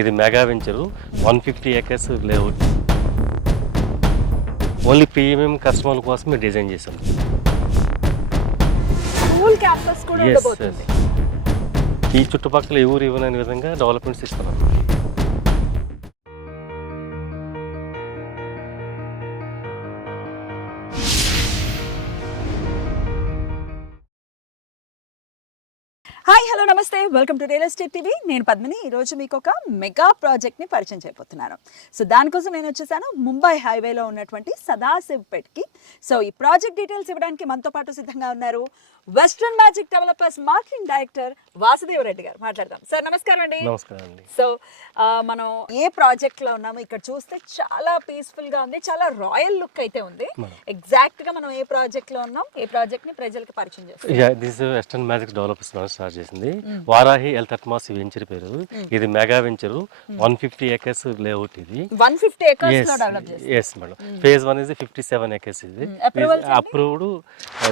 ఇది mega venture 150 acres layout. Only premium కస్టమర్ల కోసమే డిజైన్ చేశాం. స్కూల్ క్యాంపస్ కూడా ఉండబోతుంది. ఈ చుట్టుపక్కల ఎవరు ఇవ్వని విధంగా డెవలప్మెంట్స్ ఇస్తున్నాం. హాయ్ హలో నమస్తే, welcome to real estate TV. నేను పద్మిని. ఈరోజు మీకు ఒక మెగా ప్రాజెక్ట్ని పరిచయం చేయబోతున్నాను. సో దానికోసం నేను వచ్చేసాను ముంబై హైవేలో ఉన్నటువంటి సదాశివ్పేట్కి. సో ఈ ప్రాజెక్ట్ డీటెయిల్స్ ఇవ్వడానికి మనతో పాటు సిద్ధంగా ఉన్నారు western magic developers marketing director Vasudev Reddy గారు. మాట్లాడదాం. సార్ నమస్కారం అండి. నమస్కారం అండి. సో మనం ఏ ప్రాజెక్ట్లో ఉన్నామో ఇక్కడ చూస్తే చాలా పీస్ఫుల్గా ఉంది, చాలా రాయల్ లుక్ అయితే ఉంది. ఎగ్జాక్ట్గా మనం ఏ ప్రాజెక్ట్లో ఉన్నాం, ఏ ప్రాజెక్ట్ని ప్రజలకు పరిచయం చేస్తాం. This western magic developers start చేసింది. వారాహి హెల్త్ అట్మాస్ వెంచర్ పేరు. ఇది మెగా వెంచరు 150 acres లేఅవుట్. ఇది 150 acres లో డెవలప్ చేశారు. yes madam. Phase 1 is 57 acres. ఇది approved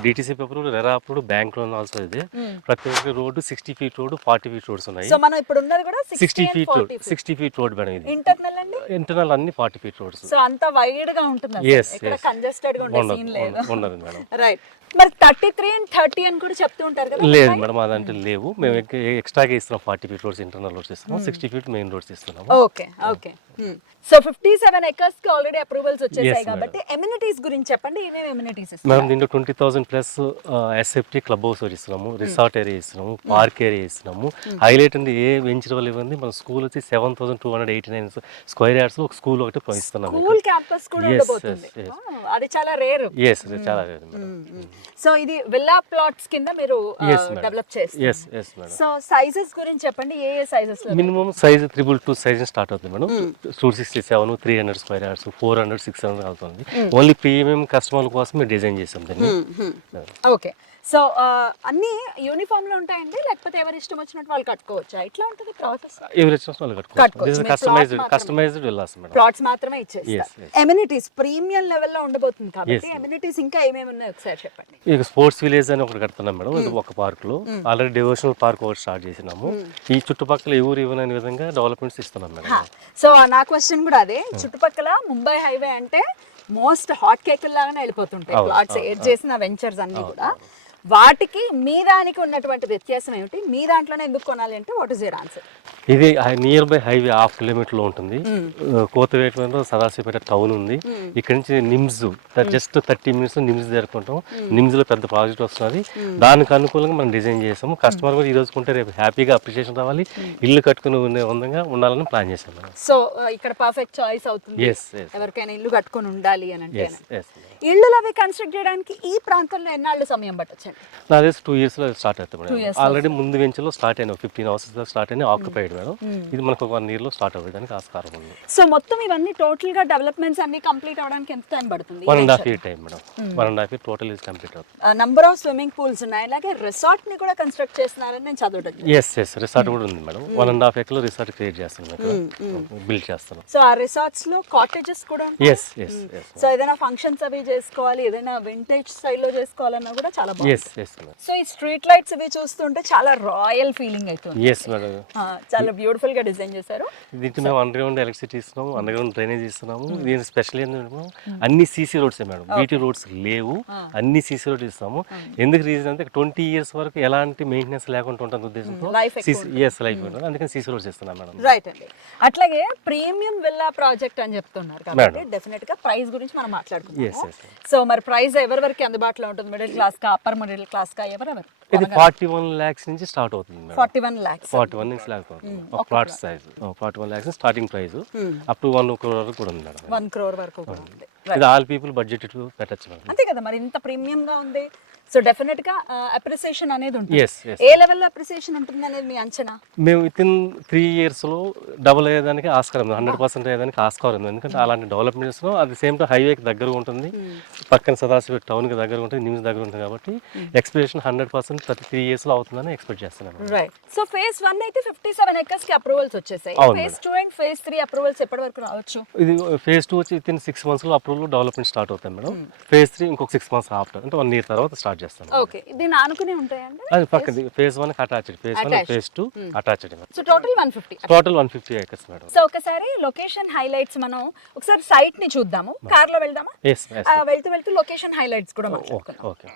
DTCP approved, RERA approved, bank loan also. ఇది ప్రతి ఒక్క road 60 feet road, 40 feet roads ఉన్నాయి. సో మనం ఇప్పుడు ఉన్నది కూడా 60 feet రోడ్ మేడం. ఇది ఇంటర్నల్ అండి. ఇంటర్నల్ అన్ని 40 feet రోడ్స్. సో అంత వైడ్ గా ఉంటుంది. ఇక్కడ కంజెస్టెడ్ గా ఉండే సీన్ లేదు. ఉండదు మేడం. రైట్. మరి 33 and 30 అని కూడా చెప్తూ ఉంటారు కదా. లేదు మేడం, అదంటే లేవు. మేము ఎక్స్ట్రాగా ఇస్తున్నాం. 40 feet రోడ్స్ ఇంటర్నల్ రోడ్స్ ఇస్తున్నాం, 60 feet మెయిన్ రోడ్స్ ఇస్తున్నాము. Okay okay. సో 57 acres కి ఆల్రెడీ అప్రూవల్స్ వచ్చేసాయి కాబట్టి ఎమ్యూనిటీస్ గురించి చెప్పండి. ఏమేమి ఎమ్యూనిటీస్ ఇస్తారు? మేడం దీంట్లో 20,000 ప్లస్ ఎస్ఎఫ్టీ క్లబ్ హౌస్ ఇస్తున్నాము, రిసార్ట్ ఏరియా ఇస్తున్నాము, పార్క్ ఏరియా ఇస్తున్నాము. హైలైట్ అండి ఏ వెంచర్ వల్ల ఇవ్వండి, మన స్కూల్ వచ్చి 7,289 స్క్వేర్ యార్డ్స్ ఒక స్కూల్ ఒకటి ఇస్తున్నాము. స్కూల్ క్యాంపస్ కూడా ఉండబోతుంది. అది చాలా రేర్. చాలా రేర్. సో ఇది విల్లా ప్లాట్స్ కింద మీరు డెవలప్ చేస్తారు. సో సైజెస్ గురించి చెప్పండి. ఏ సైజెస్ లో? మినిమం సైజ్ 322 సైజ్ స్టార్ట్ అవుతుంది మేడం. 267, 300 స్క్వేర్ యార్డ్స్, 400, 600 అవుతుంది. ఓన్లీ ప్రీమియం కస్టమర్ల కోసమే డిజైన్ చేసాం దీన్ని. ఓకే. సో అన్ని యూనిఫామ్ లో ఉంటాయండి, లేకపోతే ఎవరి ఇష్టం వచ్చినట్టు వాళ్ళు కట్టుకోవచ్చా? ఇట్లా ఉంటుంది ప్రాసెస్. ఎవరి ఇష్టం వాళ్ళు కట్టుకోవచ్చు. Customized villas madam. ప్లాట్స్ మాత్రమే ఇచ్చేస్తారు. ఎమ్యూనిటీస్ ప్రీమియం లెవెల్ లో ఉండబోతుంది కాబట్టి ఎమ్యూనిటీస్ ఇంకా ఏమేమి ఉన్నాయి ఒకసారి చెప్పండి. ఇక స్పోర్ట్స్ విలేజ్ అని ఒకటి కడుతున్నాం మేడం. ఇది ఒక పార్క్ లో ఆల్రెడీ డివోషనల్ పార్క్ ఒకటి స్టార్ట్ చేసినాము. ఈ చుట్టుపక్కల ఎవరు ఇవ్వని విధంగా డెవలప్మెంట్స్ ఇస్తున్నాం మేడం. సో నా క్వశ్చన్ కూడా అదే. చుట్టుపక్కల ముంబై హైవే అంటే మోస్ట్ హాట్ కేక్ లాగానే వెళ్ళిపోతుంటాయి ప్లాట్స్ ఏడ్ చేసిన వెంచర్స్ అన్ని కూడా. వాటికి మీ దానికి ఉన్నటువంటి వ్యత్యాసం ఏమిటి? మీ దాంట్లోనే ఎందుకు కొనాలి అంటే వాట్ ఇస్ యువర్ ఆన్సర్? ఇది నియర్ బై హైవే 1/2 kilometer లో ఉంటుంది. కోతవేటలో సదాశివపేట టౌన్ ఉంది. ఇక్కడ నుంచి నిమ్స్ జస్ట్ 30 minutes నిమ్స్ చేరుకుంటాం. నిమ్స్ లో పెద్ద ప్రాజెక్ట్ వస్తుంది. దానికి అనుకూలంగా మనం డిజైన్ చేసాము. కస్టమర్ కూడా ఈ రోజు కొంటే రేపు హ్యాపీగా అప్రిషియేషన్ రావాలి, ఇల్లు కట్టుకుని ఉండే విధంగా ఉండాలని ప్లాన్ చేసాం. సో ఇక్కడ పర్ఫెక్ట్ చాయిస్ అవుతుంది ఎవరికైనా ఇల్లు కట్టుకుని ఉండాలి అని అంటే. ఇళ్ళు అవి కన్స్ట్రక్ట్ చేయడానికి ఈ ప్రాంతంలో ఎన్నాళ్ళు సమయం పట్టొచ్చండి? నాది 2 years లో స్టార్ట్ అవుతుంది. ఆల్రెడీ ముందు వెంచర్ లో స్టార్ట్ అయినా 15 houses లో స్టార్ట్ అయినా ఆక్యుపైడ్ మేడం. ఇది మనకు 1 year లో స్టార్ట్ అవ్వడానికి ఆస్కారం ఉంది. సో మొత్తం ఇవన్నీ టోటల్ గా డెవలప్మెంట్స్ అన్ని కంప్లీట్ అవడానికి ఎంత టైం పడుతుంది? 1.5 year time madam. 1.5 year total is complete అవుతుంది. నంబర్ ఆఫ్ స్విమ్మింగ్ పూల్స్ ఉన్నాయి, అలాగే రిసార్ట్ ని కూడా కన్స్ట్రక్ట్ చేస్తున్నారని నేను చదవడం. yes రిసార్ట్ కూడా ఉంది మేడం. 1.5 acre లో రిసార్ట్ క్రియేట్ చేస్తున్నాం, బిల్డ్ చేస్తున్నాం. సో ఆ రిసార్ట్స్ లో కాటేజెస్ కూడా ఉంటాయి. yes సో ఏదైనా ఫంక్షన్స్ అవి చేసుకోవాలి, ఏదైనా వింటేజ్ స్టైల్ లో చేసుకోవాలన్నా కూడా చాలా బాగుంది. సో ఈ స్ట్రీట్ లైట్స్ ఇవి చూస్తుంటే చాలా రాయల్ ఫీలింగ్ అవుతుంది. yes madam. చాలా బ్యూటిఫుల్ గా డిజైన్ చేశారు. దీంట్లో మేము అండర్ గ్రౌండ్ ఎలక్ట్రిసిటీ ఇస్తున్నాము, అండర్ గ్రౌండ్ డ్రైనేజ్ ఇస్తున్నాము. దీని స్పెషల్ ఏంటంటే అన్ని CC roads madam. BT roads లేవు, అన్ని సీసీ రోడ్స్ ఇస్తాము. ఎందుకు రీజన్ అంటే 20 years వరకు ఎలాంటి మెయింటెనెన్స్ లేకుండా ఉంటుంది ఉద్దేశంతో లైఫ్ ఉంటుంది. అందుకని సీసీ రోడ్స్ ఇస్తున్నాం మేడం. రైట్ అండి. అట్లాగే ప్రీమియం విల్లా ప్రాజెక్ట్ అని చెప్తున్నారు కాబట్టి డెఫినెట్ గా ప్రైస్ గురించి మనం మాట్లాడుకుందాం. సో మరి ప్రైస్ ఎవరి వరకు అందుబాటులో ఉంటుంది? మిడిల్ క్లాస్ కా, అప్పర్ మిడిల్ క్లాస్ కా, ఎవరెవరు? ఇది 41 lakhs నుంచి స్టార్ట్ అవుతుంది మేడం. 41 lakhs. 41 నుంచి లాక్ అవుతుంది. ఒక plot size 41 lakhs starting price. Up to 1 crore వరకు కూడా ఉంది మేడం. 1 crore వరకు కూడా ఉంది. ఇది ఆల్ పీపుల్ బడ్జెట్ పెట్టచ్చు మేడం. అంతే కదా, మరి ఇంత ప్రీమియం గా ఉంది. సో డెఫినెట్ గా అప్రిసియేషన్ అనేది ఉంటుంది. ఏ లెవెల్ లో అప్రిసియేషన్ ఉంటుంది అనేది మీ అంచనా? మేము విత్ ఇన్ 3 years లో డబుల్ అయ్యేదానికి ఆస్కారం, 100% అయ్యేదానికి ఆస్కారం ఉంది. ఎందుకంటే అలాంటి డెవలప్మెంట్స్ లో అట్ ది సేమ్ టైం హైవేకి దగ్గర ఉంటుంది, పక్కన సదాశివ టౌన్ కి దగ్గర ఉంటుంది, నిమ్స్ దగ్గర ఉంటుంది కాబట్టి ఎక్స్పెక్టేషన్ 100% 33 years లో అవుతుందని ఎక్స్పెక్ట్ చేస్తున్నాను. రైట్. సో ఫేజ్ 1 అయితే 57 acres కి అప్రూవల్స్ వచ్చేసాయి. ఫేజ్ 2 అండ్ ఫేజ్ 3 అప్రూవల్స్ ఎప్పటి వరకు రావచ్చు? ఇది ఫేజ్ 2 వచ్చి విత్ ఇన్ 6 months లో అప్రూవల్ డెవలప్మెంట్ స్టార్ట్ అవుతాయి మేడం. ఫేజ్ 3 ఇంకొక 6 months ఆఫ్టర్, అంటే 1 year తర్వాత స్టార్ట్ స్టార్ట్ చేస్తాం. ఓకే, దీన్ని ఆనుకునే ఉంటాయండి. అది పక్కన phase 1 attached, phase 1 phase 2 attached. So total 150. Total 150 acres madam. So ఒకసారి లొకేషన్ హైలైట్స్ మనం ఒకసారి సైట్ ని చూద్దాము. కార్ లో వెళ్దామా? వెళ్తూ వెళ్తూ లొకేషన్ హైలైట్స్ కూడా మాట్లాడుకుందాం. ఓకే.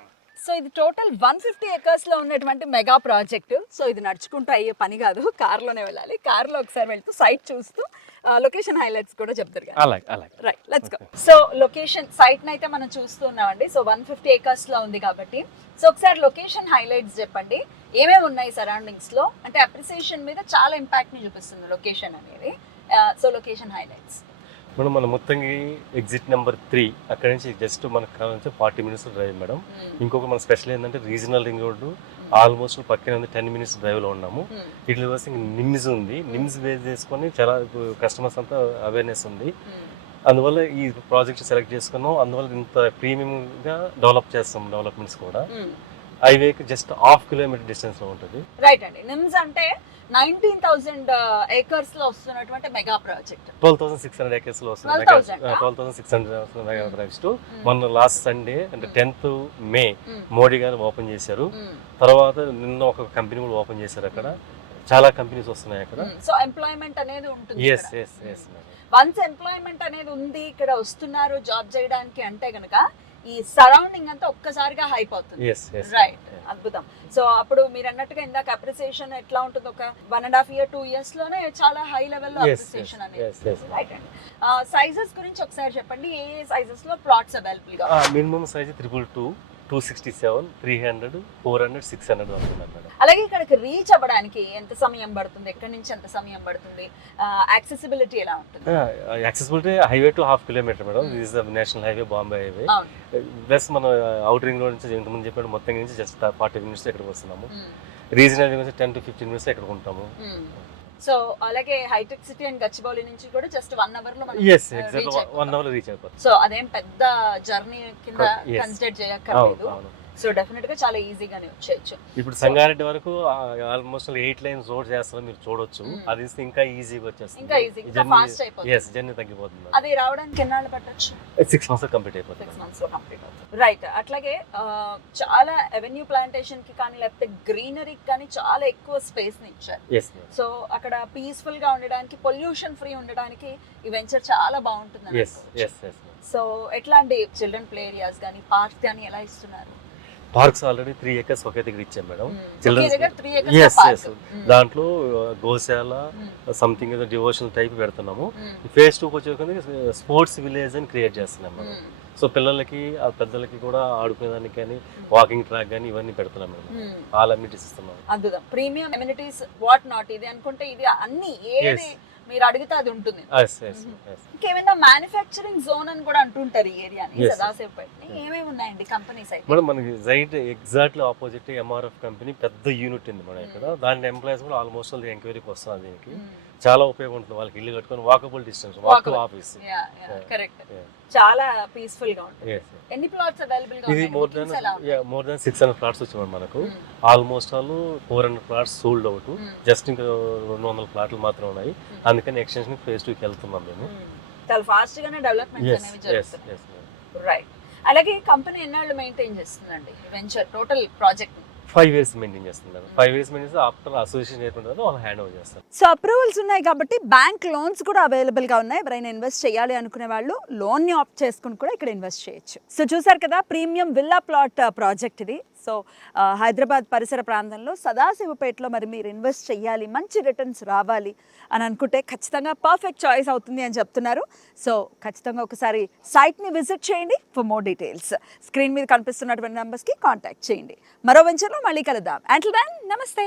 సో ఇది టోటల్ 150 acres లో ఉన్నటువంటి మెగా ప్రాజెక్ట్. సో ఇది నడుచుకుంటూ అయ్యే పని కాదు, కార్లోనే వెళ్ళాలి. కార్లో ఒకసారి వెళ్తూ సైట్ చూస్తూ లొకేషన్ హైలైట్స్ కూడా చెప్తారు కదా. అలాగే. Right, let's go. So location site ని అయితే మనం చూస్తున్నామండి. సో 150 acres లో ఉంది కాబట్టి సో ఒకసారి లొకేషన్ హైలైట్స్ చెప్పండి. ఏమేమి ఉన్నాయి సరౌండింగ్స్ లో? అంటే అప్రిసియేషన్ మీద చాలా ఇంపాక్ట్ ని చూపిస్తుంది లొకేషన్ అనేది. సో లొకేషన్ హైలైట్స్ మేడం, మన మొత్తంగా ఎగ్జిట్ నెంబర్ 3 అక్కడ నుంచి జస్ట్ మనకు కావాలంటే 40 minutes డ్రైవ్ మేడం. ఇంకొక మన స్పెషల్ ఏంటంటే రీజనల్ రింగ్ రోడ్డు ఆల్మోస్ట్ పక్కన ఉంది, 10 minutes డ్రైవ్ లో ఉన్నాము. ఇట్లా వస్తే నిమ్స్ ఉంది, నిమ్స్ బేస్ చేసుకొని చాలా కస్టమర్స్ అంతా అవేర్నెస్ ఉంది. అందువల్ల ఈ ప్రాజెక్ట్ సెలెక్ట్ చేసుకున్నాం. అందువల్ల ఇంత ప్రీమియం గా డెవలప్ చేస్తాం. డెవలప్మెంట్స్ కూడా హైవేకి జస్ట్ 1/2 kilometer డిస్టెన్స్ లో ఉంటుంది. రైట్ అండి. నిమ్స్ అంటే 19,000 acres లో వస్తున్నటువంటి మెగా ప్రాజెక్ట్. 12,600 acres లో వస్తుంది. 12,600 మెగా ప్రాజెక్ట్. మొన్న లాస్ట్ సండే అంటే 10th May మోడీ గారు ఓపెన్ చేశారు. తర్వాత నిన్న ఒక కంపెనీ కూడా ఓపెన్ చేశారు. అక్కడ చాలా కంపెనీస్ వస్తున్నాయి అక్కడ. సో ఎంప్లాయ్మెంట్ అనేది ఉంటుంది. ఎస్. వన్స్ ఎంప్లాయ్మెంట్ అనేది ఉంది, ఇక్కడ వస్తున్నారు జాబ్ చేయడానికి అంటే గనక ఈ సరౌండింగ్ అంతా ఒక్కసారిగా హైప్ అవుతుంది. రైట్, అద్భుతం. సో అప్పుడు మీరు అన్నట్టుగా ఇందాక అప్రిసియేషన్ ఎట్లా ఉంటుంది, ఒక 1.5 year 2 years లోనే చాలా హై లెవెల్ లో అప్రిసియేషన్ అనేది. రైట్ అండి. సైజెస్ గురించి ఒకసారి చెప్పండి. ఏ సైజెస్ లో ప్లాట్స్ అవైలబుల్ గా? మినిమం సైజ్ 222, 267, 300, 400, 600 వస్తున్నారు మేడం. అలాగే ఇక్కడికి రీచ్ అవ్వడానికి ఎంత సమయం పడుతుంది? ఎక్కడి నుంచి ఎంత సమయం పడుతుంది? యాక్సెసిబిలిటీ ఎలా ఉంటుంది? Accessibility highway to 1/2 kilometer madam. This is the national highway, Bombay highway. Plus మన అవుట్ రింగ్ రోడ్ నుంచి ఇంతకుముందు చెప్పాడు మొత్తం నుంచి జస్ట్ 40 minutes ఇక్కడికి వస్తున్నాము. రీజనల్ నుంచి 10 to 15 minutes ఇక్కడికి ఉంటాము. సో అలాగే హైటెక్ సిటీ అండ్ గచ్చిబౌలి నుంచి కూడా జస్ట్ 1 hour లో మనం ఎగ్జాక్ట్లీ 1 hour లో రీచ్ అయిపోతాం. సో అదేం పెద్ద జర్నీ కింద కన్సిడర్ చేయక్కర్లేదు. సో డెఫినెట్ గా చాలా ఈజీగానే వచ్చేయచ్చు. ఇప్పుడు సంగారెడ్డి వరకు ఆల్మోస్ట్ 8 lanes రోడ్ చేస్తారు, మీరు చూడొచ్చు. అది ఇంకా ఈజీగా వచ్చేస్తుంది, ఇంకా ఈజీగా ఫాస్ట్ అయిపోతుంది. జర్నీ తగ్గిపోతుంది. అది రావడానికి ఎన్నాళ్ళు పట్టొచ్చు? 6 months కంప్లీట్ అయిపోతుంది. 6 months లో కంప్లీట్ అవుతుంది. రైట్. అట్లాగే చాలా అవెన్యూ ప్లాంటేషన్ కి కానీ లేకపోతే గ్రీనరీకి కానీ చాలా ఎక్కువ స్పేస్ ని ఇచ్చారు. సో అక్కడ పీస్ఫుల్ గా ఉండడానికి, పొల్యూషన్ ఫ్రీ ఉండడానికి ఈ వెంచర్ చాలా బాగుంటుంది. సో ఎట్లాంటి చిల్డ్రన్ ప్లే ఏరియాస్ కానీ పార్క్స్ కానీ ఎలా ఇస్తున్నారు? పార్క్స్ ఆల్రెడీ 3 acres ఒకే దగ్గర ఇచ్చాం మేడం. చిల్డ్రన్స్ దాంట్లో గోశాల సంథింగ్ ఏదో డివోషనల్ టైప్ పెడుతున్నాము. ఫేజ్ 2 వచ్చే స్పోర్ట్స్ విలేజ్ అని క్రియేట్ చేస్తున్నాం మేడం. సో పిల్లలకి పెద్దలకి కూడా ఆడుకునేదానికి కానీ వాకింగ్ ట్రాక్ కానీ ఇవన్నీ పెడుతున్నాం మేడం. ఆల్ అమ్యూనిటీస్ ఇస్తున్నాం. అద్భుతం. ప్రీమియం అమ్యూనిటీస్ వాట్ నాట్ ఇది అనుకుంటే ఇది అన్ని ఏది మీరు అడిగితే అది ఉంటుంది. ఇంకేమైనా మ్యానుఫ్యాక్చరింగ్ జోన్ అని కూడా అంటుంటారు ఈ ఏరియాని, సదాశివపేటని. ఏమేమి ఉన్నాయండి కంపెనీస్ అయితే? మేడం మనకి right exactly opposite MRF company పెద్ద యూనిట్ ఉంది మన ఇక్కడ. దాని ఎంప్లాయీస్ కూడా ఆల్మోస్ట్ ఎంక్వైరీకి వస్తున్నారు. దీనికి చాలా ఉపయోగం ఉంటుంది వాళ్ళకి. ఇల్లు కట్టుకొని walkable distance, walk to office. Correct. చాలా పీస్ఫుల్ గా ఉంటుంది. ఎన్ని ప్లాట్స్ అవైలబుల్ గా ఇది మోర్ దాన్ 600 plots వచ్చాయి మనకు. Almost all 400 plots sold out. Just ఇంకా 200 plots మాత్రమే ఉన్నాయి. అందుకని ఎక్స్టెన్షన్ ఫేజ్ 2 కి వెళ్తున్నాం మేము. చాలా ఫాస్ట్ గానే డెవలప్మెంట్స్ అనేవి జరుగుతున్నాయి. రైట్. అలాగే కంపెనీ ఎన్నాళ్ళు మెయింటైన్ చేస్తుందండి venture total project? 5 years maintain చేస్తున్నారు. 5 years మెయింటైన్ ఆఫ్టర్ అసోసియేషన్ ఏర్పడిన వాళ్ళు హ్యాండ్ ఓవర్ చేస్తారు. సో అప్రూవల్స్ ఉన్నాయి కాబట్టి బ్యాంక్ లోన్స్ కూడా అవైలబుల్ గా ఉన్నాయి. ఎవరైనా ఇన్వెస్ట్ చేయాలి అనుకునే వాళ్ళు లోన్ ని ఆప్ట్ చేసుకుని కూడా ఇక్కడ ఇన్వెస్ట్ చేయొచ్చు. సో చూసారు కదా, ప్రీమియం విల్లా ప్లాట్ ప్రాజెక్ట్ ఇది. సో హైదరాబాద్ పరిసర ప్రాంతంలో సదాశివపేటలో మరి మీరు ఇన్వెస్ట్ చేయాలి, మంచి రిటర్న్స్ రావాలి అని అనుకుంటే ఖచ్చితంగా పర్ఫెక్ట్ చాయిస్ అవుతుంది అని చెప్తున్నారు. సో ఖచ్చితంగా ఒకసారి సైట్ని విజిట్ చేయండి. ఫర్ మోర్ డీటెయిల్స్ స్క్రీన్ మీద కనిపిస్తున్నటువంటి నెంబర్స్కి కాంటాక్ట్ చేయండి. మరో వెంచర్లో మళ్ళీ కలుద్దాం. అంటిల్ దెన్ నమస్తే.